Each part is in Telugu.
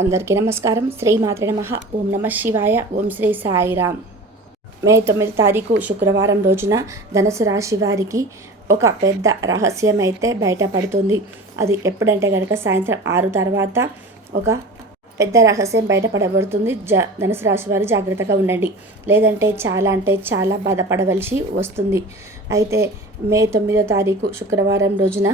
అందరికీ నమస్కారం. శ్రీమాత్రే నమః. ఓం నమ శివాయ. ఓం శ్రీ సాయిరామ్. మే 9 తారీఖు శుక్రవారం రోజున ధనుసు రాశి వారికి ఒక పెద్ద రహస్యం అయితే బయటపడుతుంది. అది ఎప్పుడంటే కనుక సాయంత్రం 6 తర్వాత ఒక పెద్ద రహస్యం బయటపడబడుతుంది. ధనుసు రాశి వారు జాగ్రత్తగా ఉండండి, లేదంటే చాలా బాధపడవలసి వస్తుంది. అయితే మే 9 తారీఖు శుక్రవారం రోజున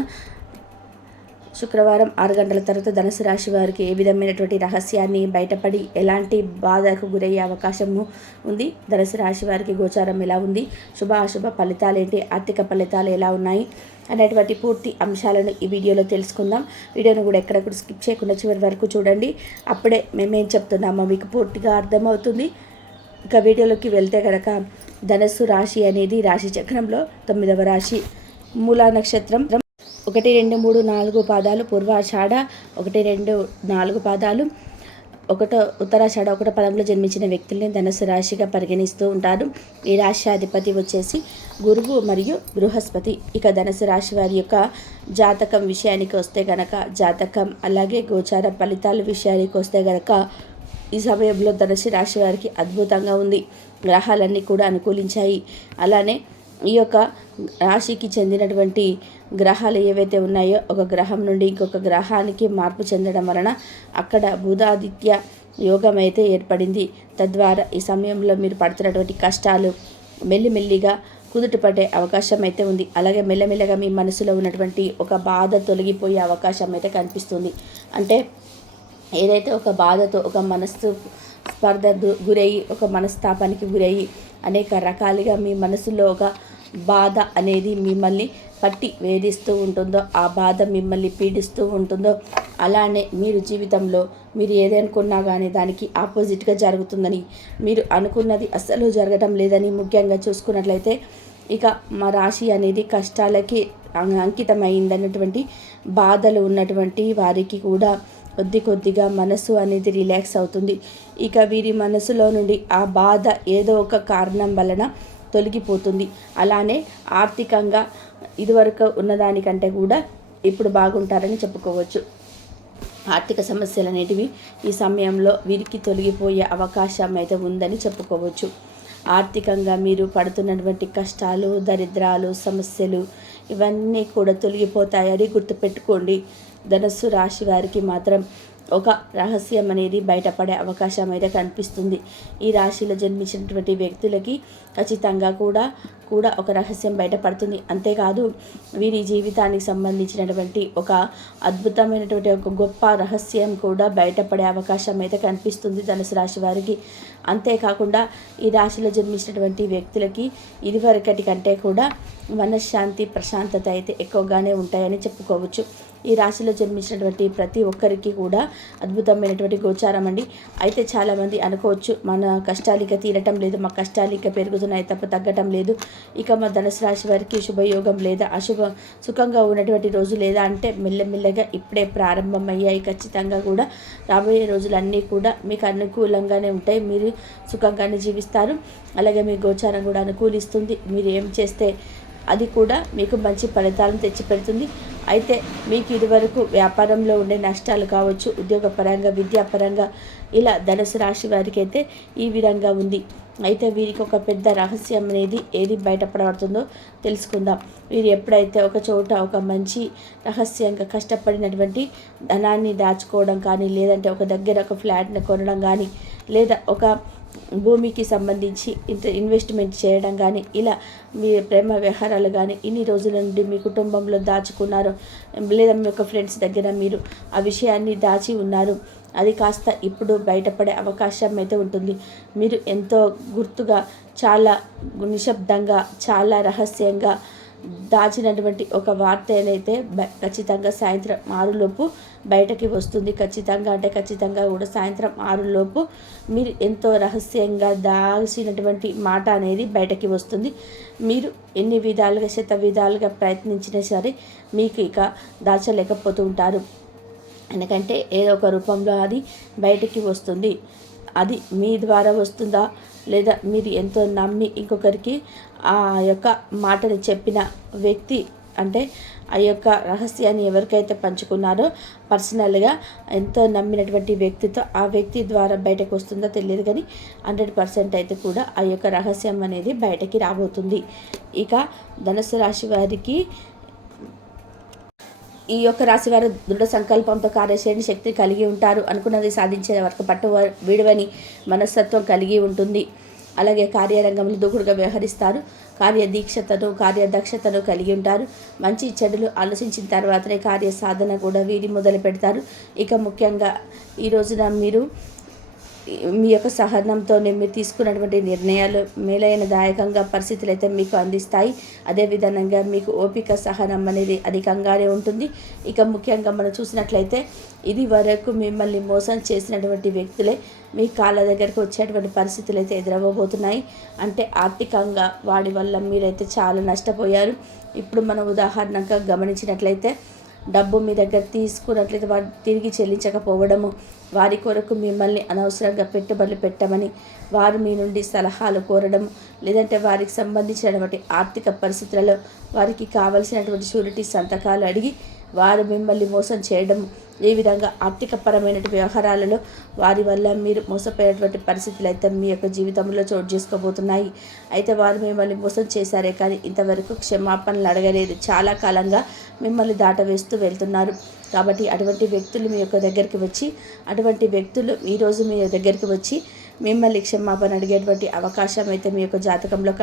శుక్రవారం 6 గంటల తర్వాత ధనుసు రాశి వారికి ఏ విధమైనటువంటి రహస్యాన్ని బయటపడి ఎలాంటి బాధకు గురయ్యే అవకాశము ఉంది, ధనుసు రాశి వారికి గోచారం ఎలా ఉంది, శుభ అశుభ ఫలితాలు ఏంటి, ఆర్థిక ఫలితాలు ఎలా ఉన్నాయి అనేటువంటి పూర్తి అంశాలను ఈ వీడియోలో తెలుసుకుందాం. వీడియోను కూడా ఎక్కడ కూడా స్కిప్ చేయకుండా చివరి వరకు చూడండి. అప్పుడే మేమేం చెప్తున్నామో మీకు పూర్తిగా అర్థమవుతుంది. ఇక వీడియోలోకి వెళ్తే కనుక ధనుసు రాశి అనేది రాశి చక్రంలో 9వ రాశి. మూలా నక్షత్రం 1, 2, 3, 4 పాదాలు, పూర్వాషాఢ 1, 2, 4 పాదాలు, ఉత్తరాషాఢ 1 పదంలో జన్మించిన వ్యక్తుల్ని ధనుసు రాశిగా పరిగణిస్తూ ఉంటారు. ఈ రాశి అధిపతి వచ్చేసి గురువు మరియు బృహస్పతి. ఇక ధనుసు రాశి వారి యొక్క జాతకం విషయానికి వస్తే కనుక జాతకం అలాగే గోచార ఫలితాల విషయానికి వస్తే కనుక ఈ సమయంలో ధనుసు రాశి వారికి అద్భుతంగా ఉంది. గ్రహాలన్నీ కూడా అనుకూలించాయి. అలానే ఈ యొక్క రాశికి చెందినటువంటి గ్రహాలు ఏవైతే ఉన్నాయో ఒక గ్రహం నుండి ఇంకొక గ్రహానికి మార్పు చెందడం వలన అక్కడ బుధాదిత్య యోగం అయితే ఏర్పడింది. తద్వారా ఈ సమయంలో మీరు పడుతున్నటువంటి కష్టాలు మెల్లిమెల్లిగా కుదుటపడే అవకాశం అయితే ఉంది. అలాగే మెల్లమెల్లగా మీ మనసులో ఉన్నటువంటి ఒక బాధ తొలగిపోయే అవకాశం అయితే కనిపిస్తుంది. అంటే ఏదైతే ఒక బాధతో ఒక మనస్సు స్పర్ధ గురయ్యి ఒక మనస్తాపానికి గురయ్యి అనేక రకాలుగా మీ మనసులో ఒక బాధ అనేది మిమ్మల్ని పట్టి వేధిస్తూ ఉంటుందో, ఆ బాధ మిమ్మల్ని పీడిస్తూ ఉంటుందో, అలానే మీరు జీవితంలో మీరు ఏదనుకున్నా కానీ దానికి ఆపోజిట్గా జరుగుతుందని, మీరు అనుకున్నది అస్సలు జరగటం లేదని ముఖ్యంగా చూసుకున్నట్లయితే ఇక మా రాశి అనేది కష్టాలకి అంకితమైందన్నటువంటి బాధలు ఉన్నటువంటి వారికి కూడా కొద్దిగా మనసు అనేది రిలాక్స్ అవుతుంది. ఇక వీరి మనసులో నుండి ఆ బాధ ఏదో ఒక కారణం వలన తొలగిపోతుంది. అలానే ఆర్థికంగా ఇదివరకు ఉన్నదానికంటే కూడా ఇప్పుడు బాగుంటారని చెప్పుకోవచ్చు. ఆర్థిక సమస్యలు అనేటివి ఈ సమయంలో వీరికి తొలగిపోయే అవకాశం అయితే ఉందని చెప్పుకోవచ్చు. ఆర్థికంగా మీరు పడుతున్నటువంటి కష్టాలు, దరిద్రాలు, సమస్యలు ఇవన్నీ కూడా తొలగిపోతాయని గుర్తుపెట్టుకోండి. ధనుస్సు రాశి వారికి మాత్రం ఒక రహస్యం అనేది బయటపడే అవకాశం అయితే కనిపిస్తుంది. ఈ రాశిలో జన్మించినటువంటి వ్యక్తులకి ఖచ్చితంగా కూడా ఒక రహస్యం బయటపడుతుంది. అంతేకాదు వీరి జీవితానికి సంబంధించినటువంటి ఒక అద్భుతమైనటువంటి ఒక గొప్ప రహస్యం కూడా బయటపడే అవకాశం అయితే కనిపిస్తుంది ధనుసు రాశి వారికి. అంతేకాకుండా ఈ రాశిలో జన్మించినటువంటి వ్యక్తులకి ఇదివరకటి కంటే కూడా మనశ్శాంతి, ప్రశాంతత అయితే ఎక్కువగానే ఉంటాయని చెప్పుకోవచ్చు. ఈ రాశిలో జన్మించినటువంటి ప్రతి ఒక్కరికి కూడా అద్భుతమైనటువంటి గోచారం అండి. అయితే చాలామంది అనుకోవచ్చు, మన కష్టాలు ఇక తీరటం లేదు, మా కష్టాలు ఇక పెరుగుతున్నాయి తప్ప తగ్గటం లేదు, ఇక మా ధనుసు రాశి వారికి శుభయోగం లేదా సుఖంగా ఉన్నటువంటి రోజు లేదా అంటే మెల్లమెల్లగా ఇప్పుడే ప్రారంభమయ్యాయి. ఖచ్చితంగా కూడా రాబోయే రోజులన్నీ కూడా మీకు అనుకూలంగానే ఉంటాయి. మీరు సుఖంగానే జీవిస్తారు. అలాగే మీ గోచారం కూడా అనుకూలిస్తుంది. మీరు ఏం చేస్తే అది కూడా మీకు మంచి ఫలితాలను తెచ్చిపెడుతుంది. అయితే మీకు ఇదివరకు వ్యాపారంలో ఉండే నష్టాలు కావచ్చు, ఉద్యోగపరంగా, విద్యాపరంగా ఇలా ధనుసు రాశి వారికి అయితే ఈ విధంగా ఉంది. అయితే వీరికి ఒక పెద్ద రహస్యం అనేది ఏది బయటపడుతుందో తెలుసుకుందాం. వీరు ఎప్పుడైతే ఒక చోట ఒక మంచి రహస్యంగా కష్టపడినటువంటి ధనాన్ని దాచుకోవడం కానీ, లేదంటే ఒక దగ్గర ఒక ఫ్లాట్ని కొనడం కానీ, లేదా ఒక భూమికి సంబంధించి ఇన్వెస్ట్మెంట్ చేయడం కానీ, ఇలా మీ ప్రేమ వ్యవహారాలు కానీ ఇన్ని రోజుల నుండి మీ కుటుంబంలో దాచుకున్నారు, లేదా మీ యొక్క ఫ్రెండ్స్ దగ్గర మీరు ఆ విషయాన్ని దాచి ఉన్నారు, అది కాస్త ఇప్పుడు బయటపడే అవకాశం అయితే ఉంటుంది. మీరు ఎంతో గుర్తుగా, చాలా నిశ్శబ్దంగా, చాలా రహస్యంగా దాచినటువంటి ఒక వార్త ఏదైతే ఖచ్చితంగా సాయంత్రం 6 లోపు బయటకి వస్తుంది. ఖచ్చితంగా కూడా సాయంత్రం 6 లోపు మీరు ఎంతో రహస్యంగా దాచినటువంటి మాట అనేది బయటకి వస్తుంది. మీరు ఎన్ని విధాలుగా శత విధాలుగా ప్రయత్నించినా సరే మీకు ఇక దాచలేకపోతూ ఉంటారు. ఎందుకంటే ఏదో ఒక రూపంలో అది బయటికి వస్తుంది. అది మీ ద్వారా వస్తుందా, లేదా మీరు ఎంతో నమ్మి ఇంకొకరికి ఆ యొక్క మాటని చెప్పిన వ్యక్తి అంటే ఆ యొక్క రహస్యాన్ని ఎవరికైతే పంచుకున్నారో పర్సనల్గా ఎంతో నమ్మినటువంటి వ్యక్తితో ఆ వ్యక్తి ద్వారా బయటకు వస్తుందో తెలియదు, కానీ 100% అయితే కూడా ఆ యొక్క రహస్యం అనేది బయటకి రాబోతుంది. ఇక ధనుసు రాశి వారికి ఈ యొక్క రాశి వారు దృఢ సంకల్పంతో కార్యశ్రేణి శక్తి కలిగి ఉంటారు. అనుకున్నది సాధించే వరకు పట్టు విడవని మనస్తత్వం కలిగి ఉంటుంది. అలాగే కార్యరంగంలో దూకుడుగా వ్యవహరిస్తారు. కార్యదీక్షతను కార్యదక్షతను కలిగి ఉంటారు. మంచి చెడులు ఆలోచించిన తర్వాతనే కార్య సాధన కూడా వీరి మొదలు పెడతారు. ఇక ముఖ్యంగా ఈ రోజున మీరు మీ యొక్క సహనంతోనే మీరు తీసుకున్నటువంటి నిర్ణయాలు మేలైన దాయకంగా పరిస్థితులు అయితే మీకు అందిస్తాయి. అదేవిధంగా మీకు ఓపిక సహనం అనేది అధికంగానే ఉంటుంది. ఇక ముఖ్యంగా మనం చూసినట్లయితే ఇది వరకు మిమ్మల్ని మోసం చేసినటువంటి వ్యక్తులే మీ కాళ్ళ దగ్గరకు వచ్చేటువంటి పరిస్థితులు అయితే ఎదురవ్వబోతున్నాయి. అంటే ఆర్థికంగా వాడి వల్ల మీరైతే చాలా నష్టపోయారు. ఇప్పుడు మనం ఉదాహరణగా గమనించినట్లయితే డబ్బు మీ దగ్గర తీసుకున్నట్లయితే వారు తిరిగి చెల్లించకపోవడము, వారి కొరకు మిమ్మల్ని అనవసరంగా పెట్టుబడులు పెట్టమని వారు మీ నుండి సలహాలు కోరడం, లేదంటే వారికి సంబంధించినటువంటి ఆర్థిక పరిస్థితులలో వారికి కావలసినటువంటి షూరిటీ సంతకాలు అడిగి వారు మిమ్మల్ని మోసం చేయడం, ఈ విధంగా ఆర్థికపరమైన వ్యవహారాలలో వారి వల్ల మీరు మోసపోయేటువంటి పరిస్థితులు అయితే మీ యొక్క జీవితంలో చోటు చేసుకోబోతున్నాయి. అయితే వారు మిమ్మల్ని మోసం చేశారే కానీ ఇంతవరకు క్షమాపణలు అడగలేదు. చాలా కాలంగా మిమ్మల్ని దాటవేస్తూ వెళ్తున్నారు. కాబట్టి అటువంటి వ్యక్తులు మీ యొక్క దగ్గరికి వచ్చి ఈరోజు మీ దగ్గరికి వచ్చి మిమ్మల్ని క్షమాపణ అడిగేటువంటి అవకాశం అయితే మీ యొక్క జాతకంలో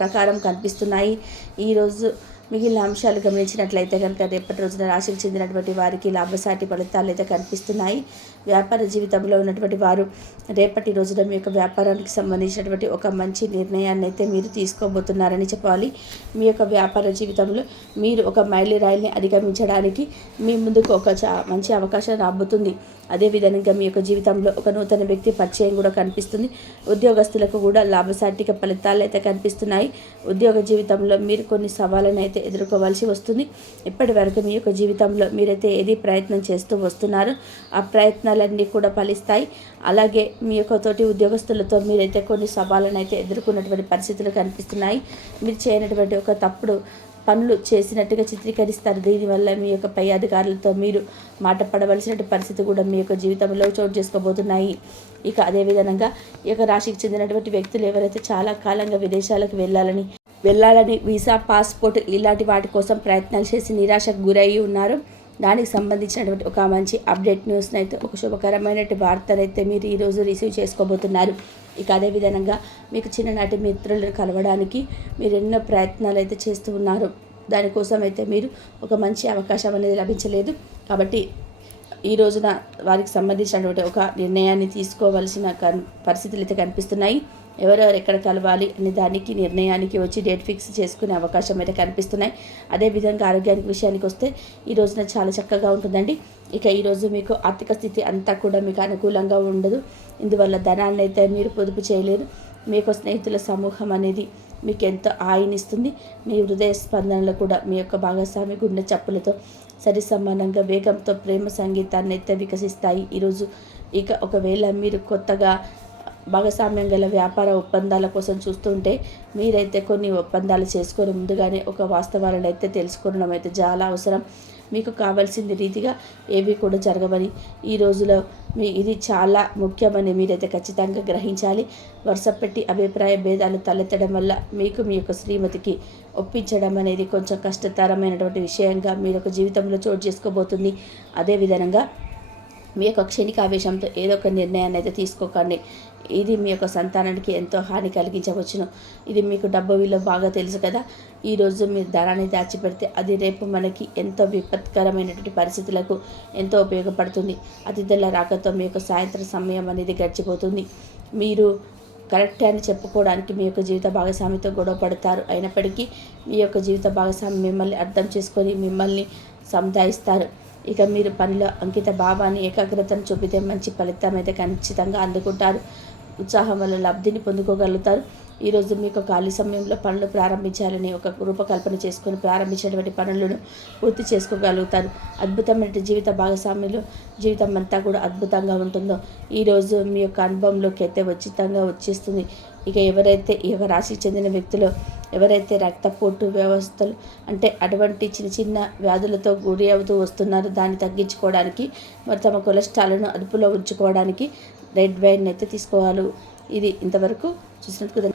ప్రకారం కనిపిస్తున్నాయి. ఈరోజు మిగిలిన అంశాలు గమనించినట్లయితే కనుక రేపటి రోజున రాశికి చెందినటువంటి వారికి లాభసాటి ఫలితాలు అయితే కనిపిస్తున్నాయి. వ్యాపార జీవితంలో ఉన్నటువంటి వారు రేపటి రోజున మీ యొక్క వ్యాపారానికి సంబంధించినటువంటి ఒక మంచి నిర్ణయాన్ని అయితే మీరు తీసుకోబోతున్నారని చెప్పాలి. మీ యొక్క వ్యాపార జీవితంలో మీరు ఒక మైలురాయిని అధిగమించడానికి మీ ముందుకు ఒక మంచి అవకాశం రాబోతుంది. అదేవిధంగా మీ యొక్క జీవితంలో ఒక నూతన వ్యక్తి పరిచయం కూడా కనిపిస్తుంది. ఉద్యోగస్తులకు కూడా లాభసాటిక ఫలితాలు అయితే కనిపిస్తున్నాయి. ఉద్యోగ జీవితంలో మీరు కొన్ని సవాళ్ళను అయితే ఎదుర్కోవాల్సి వస్తుంది. ఇప్పటి వరకు మీ యొక్క జీవితంలో మీరైతే ఏది ప్రయత్నం చేస్తూ వస్తున్నారో ఆ ప్రయత్నాలన్నీ కూడా ఫలిస్తాయి. అలాగే మీ యొక్క తోటి ఉద్యోగస్తులతో మీరైతే కొన్ని సవాళ్ళను అయితే ఎదుర్కొన్నటువంటి పరిస్థితులు కనిపిస్తున్నాయి. మీరు చేయనటువంటి ఒక తప్పుడు పనులు చేసినట్టుగా చిత్రీకరిస్తారు. దీనివల్ల మీ యొక్క పై అధికారులతో మీరు మాట పడవలసిన పరిస్థితి కూడా మీ యొక్క జీవితంలో చోటు చేసుకోబోతున్నాయి. ఇక అదేవిధంగా ఈ యొక్క రాశికి చెందినటువంటి వ్యక్తులు ఎవరైతే చాలా కాలంగా విదేశాలకు వెళ్ళాలని వీసా, పాస్పోర్ట్ ఇలాంటి వాటి కోసం ప్రయత్నాలు చేసి నిరాశకు గురయ్యి ఉన్నారు, దానికి సంబంధించినటువంటి ఒక మంచి అప్డేట్ న్యూస్ని అయితే ఒక శుభకరమైనటువంటి వార్తనైతే మీరు ఈరోజు రిసీవ్ చేసుకోబోతున్నారు. ఇక అదేవిధంగా మీకు చిన్ననాటి మిత్రులను కలవడానికి మీరు ఎన్నో ప్రయత్నాలు అయితే చేస్తూ ఉన్నారు. దానికోసం అయితే మీరు ఒక మంచి అవకాశం అనేది లభించలేదు. కాబట్టి ఈ రోజున వారికి సంబంధించినటువంటి ఒక నిర్ణయాన్ని తీసుకోవాల్సిన పరిస్థితులు అయితే కనిపిస్తున్నాయి. ఎవరెవరు ఎక్కడ కలవాలి అనే దానికి నిర్ణయానికి వచ్చి డేట్ ఫిక్స్ చేసుకునే అవకాశం అయితే కనిపిస్తున్నాయి. అదేవిధంగా ఆరోగ్యానికి విషయానికి వస్తే ఈ రోజున చాలా చక్కగా ఉంటుందండి. ఇక ఈరోజు మీకు ఆర్థిక స్థితి అంతా కూడా మీకు అనుకూలంగా ఉండదు. ఇందువల్ల ధనాన్ని అయితే మీరు పొదుపు చేయలేరు. మీకు స్నేహితుల సమూహం అనేది మీకు ఎంతో హాయినిస్తుంది. మీ హృదయ స్పందనలు కూడా మీ యొక్క భాగస్వామి గుండె చప్పులతో సరి సమానంగా వేగంతో ప్రేమ సంగీతాన్ని అయితే వికసిస్తాయి ఈరోజు. ఇక ఒకవేళ మీరు కొత్తగా భాగస్వామ్యం గల వ్యాపార ఒప్పందాల కోసం చూస్తుంటే మీరైతే కొన్ని ఒప్పందాలు చేసుకొని ముందుగానే ఒక వాస్తవాలను అయితే తెలుసుకోవడం అయితే చాలా అవసరం. మీకు కావాల్సింది రీతిగా ఏవి కూడా జరగవని ఈ రోజులో ఇది చాలా ముఖ్యమని మీరైతే ఖచ్చితంగా గ్రహించాలి. వరుస పెట్టి అభిప్రాయ భేదాలు తలెత్తడం వల్ల మీకు మీ యొక్క శ్రీమతికి ఒప్పించడం అనేది కొంచెం కష్టతరమైనటువంటి విషయంగా మీరు ఒక జీవితంలో చోటు చేసుకోబోతుంది. అదేవిధంగా మీ యొక్క క్షణిక ఆవేశంతో ఏదో ఒక నిర్ణయాన్ని అయితే తీసుకోకండి. ఇది మీ యొక్క సంతానానికి ఎంతో హాని కలిగించవచ్చును. ఇది మీకు డబ్బు విలువ బాగా తెలుసు కదా. ఈరోజు మీరు ధనాన్ని దాచిపెడితే అది రేపు మనకి ఎంతో విపత్కరమైనటువంటి పరిస్థితులకు ఎంతో ఉపయోగపడుతుంది. అతిథుల రాకతో మీ యొక్క సాయంత్రం సమయం అనేది గడిచిపోతుంది. మీరు కరెక్ట్ అని చెప్పుకోవడానికి మీ యొక్క జీవిత భాగస్వామితో గొడవ పడతారు. అయినప్పటికీ మీ యొక్క జీవిత భాగస్వామి మిమ్మల్ని అర్థం చేసుకొని మిమ్మల్ని సముదాయిస్తారు. ఇక మీరు పనిలో అంకిత భావాన్ని ఏకాగ్రతను చూపితే మంచి ఫలితం అయితే ఖచ్చితంగా అందుకుంటారు. ఉత్సాహం వల్ల లబ్ధిని పొందుకోగలుగుతారు. ఈరోజు మీకు ఖాళీ సమయంలో పనులు ప్రారంభించాలని ఒక రూపకల్పన చేసుకొని ప్రారంభించినటువంటి పనులను పూర్తి చేసుకోగలుగుతారు. అద్భుతమైన జీవిత భాగస్వామ్యంలో జీవితం అంతా కూడా అద్భుతంగా ఉంటుందో ఈరోజు మీ యొక్క అనుభవంలోకి అయితే ఉచితంగా వచ్చేస్తుంది. ఇక ఎవరైతే ఈ యొక్క రాశికి చెందిన వ్యక్తులు ఎవరైతే రక్తపోటు వ్యవస్థలు అంటే అటువంటి చిన్న చిన్న వ్యాధులతో గురి అవుతూ వస్తున్నారో దాన్ని తగ్గించుకోవడానికి మరి తమ కొలెస్ట్రాల్ను అదుపులో ఉంచుకోవడానికి రెడ్ వైన్ అయితే తీసుకోవాలి. ఇది ఇంతవరకు చూసినందుకు